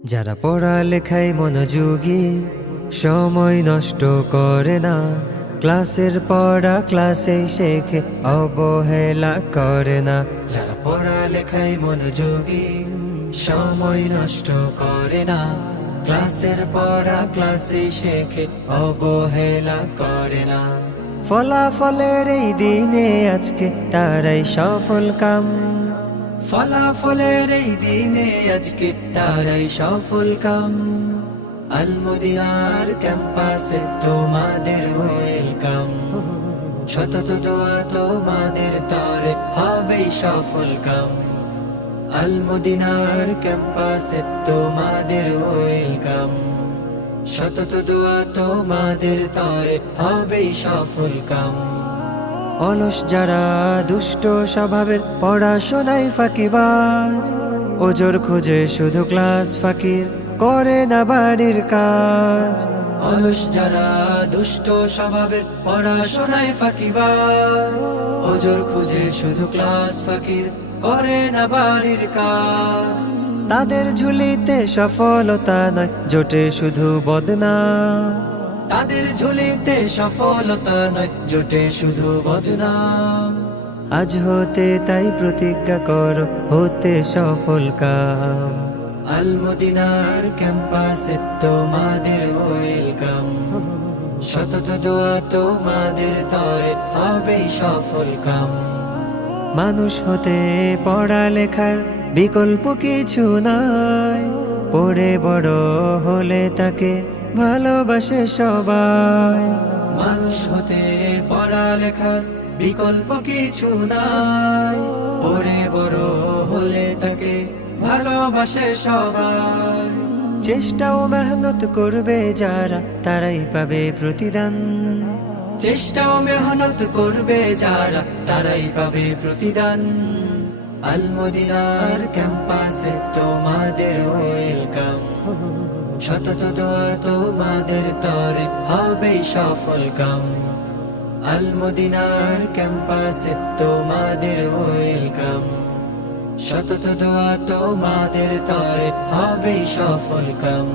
যারা পড়ালেখায় মনোযোগী, সময় নষ্ট করে না, ক্লাসের পড়া ক্লাসেই শেখে, অবহেলা করে না। যারা পড়ালেখায় মনোযোগী, সময় নষ্ট করে না, ক্লাসের পড়া ক্লাসেই শেখে, অবহেলা করে না। ফলাফলের এই দিনে আজকে তারাই সফল কাম, ফলাফলের এই দিনে আজকে তারাই সফল কাম। আল মদিনার ক্যাম্পাসে তোমাদের ওয়েলকাম, শতত দোয়া তোমাদের তরে হবেই সফল কাম। আল মদিনার ক্যাম্পাসে তোমাদের ওয়েলকাম, শতত দোয়া তোমাদের তরে হবেই সফল কাম। অলস যারা দুষ্ট স্বভাবের, পড়াশোনায় ফাঁকিবাজ, ওজোর খুঁজে শুধু ক্লাস ফাঁকির, করে না বাড়ির কাজ। অলস যারা দুষ্ট স্বভাবের, পড়াশোনায় ফাঁকিবাজ, ওজোর খুঁজে শুধু ক্লাস ফাঁকির, করে না বাড়ির কাজ। তাদের ঝুলিতে সফলতা নয়, জোটে শুধু বদনাম। তাদের ঝুলিতে সফলতা নয়, জোটে শুধু বদনাম। আজ হতে তাই প্রতিজ্ঞা করো, হতে সফল কাম। আল মদিনার ক্যাম্পাসে তোমাদের ওয়েলকাম, শতত দোয়া তোমাদের তরে হবেই সফল কাম। মানুষ হতে পড়ালেখার বিকল্প কিছু নাই, পড়ে বড় হলে তাকে ভালোবাসে সবাই। মানুষ হতে পড়ালেখার বিকল্প কিছু নাই, পড়ে বড় হলে তাকে ভালোবাসে সবাই। চেষ্টা ও মেহনত করবে যারা, তারাই পাবে প্রতিদান। চেষ্টা ও মেহনত করবে যারা, তারাই পাবে প্রতিদান। আল মদিনার ক্যাম্পাসে তোমাদের ওয়েলকাম, শতত দোয়া তোমাদের তরে হবেই সফল কাম। আল মদিনার ক্যাম্পাসে তোমাদের ওয়েলকাম, শতত দোয়া তোমাদের তরে হবেই সফল কাম।